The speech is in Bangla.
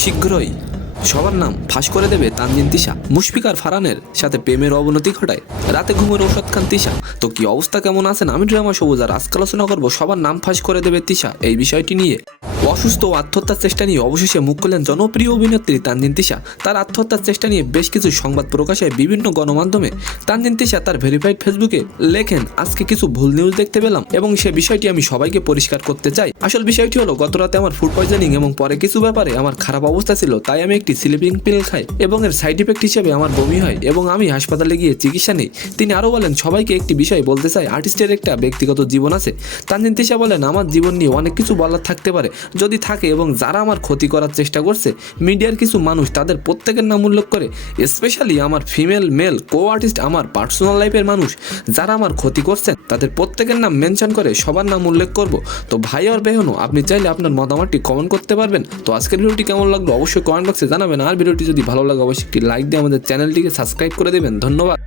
শীঘ্রই সবার নাম ফাঁস করে দেবে তানজিন তিশা। মুশফিক আর ফারহানের সাথে প্রেমের অবনতি ঘটায়, রাতে ঘুমের ঔষধ খান তিশা। তো কি অবস্থা, কেমন আছেন? আমি ড্রামা সবুজ, আর আজকে আলোচনা করবো সবার নাম ফাঁস করে দেবে তিশা এই বিষয়টি নিয়ে। অসুস্থ ও আত্মহত্যার চেষ্টা নিয়ে অবশেষে মুখ খুললেন জনপ্রিয় অভিনেত্রী তানজিন তিশা। তার আত্মহত্যার চেষ্টা নিয়ে বেশ কিছু সংবাদ প্রকাশে বিভিন্ন গণমাধ্যমে। তানজিন তিশা তার ভেরিফাইড ফেসবুকে লেখেন, আজকে কিছু ভুল নিউজ দেখতে পেলাম এবং সে বিষয়টি আমি সবাইকে পরিষ্কার করতে চাই। আসল বিষয়টি হলো, গত রাতে আমার ফুড পয়জনিং এবং পরে কিছু ব্যাপারে আমার খারাপ অবস্থা ছিল, তাই আমি একটি স্লিপিং পিল খাই এবং এর সাইড ইফেক্ট হিসেবে আমার বমি হয় এবং আমি হাসপাতালে গিয়ে চিকিৎসা নেই। তিনি আরও বলেন, সবাইকে একটি বিষয় বলতে চাই, আর্টিস্টের একটা ব্যক্তিগত জীবন আছে। তানজিন তিশা বলেন, আমার জীবন নিয়ে অনেক কিছু বলার থাকতে পারে, যদি থাকে, এবং যারা আমার ক্ষতি করার চেষ্টা করছে, মিডিয়ার কিছু মানুষ তাদের প্রত্যেকের নাম উল্লেখ করে, স্পেশালি আমার ফিমেল মেল কো আর্টিস্ট, আমার পার্সোনাল লাইফের মানুষ যারা আমার ক্ষতি করছেন, তাদের প্রত্যেকের নাম মেনশন করে সবার নাম উল্লেখ করব। তো ভাই আর বেহনো, আপনি চাইলে আপনার মতামতটি কমেন্ট করতে পারবেন। তো আজকের ভিডিওটি কেমন লাগলো অবশ্যই কমেন্ট বক্সে জানাবেন, আর ভিডিওটি যদি ভালো লাগে অবশ্যই একটি লাইক দিয়ে আমাদের চ্যানেলটিকে সাবস্ক্রাইব করে দেবেন। ধন্যবাদ।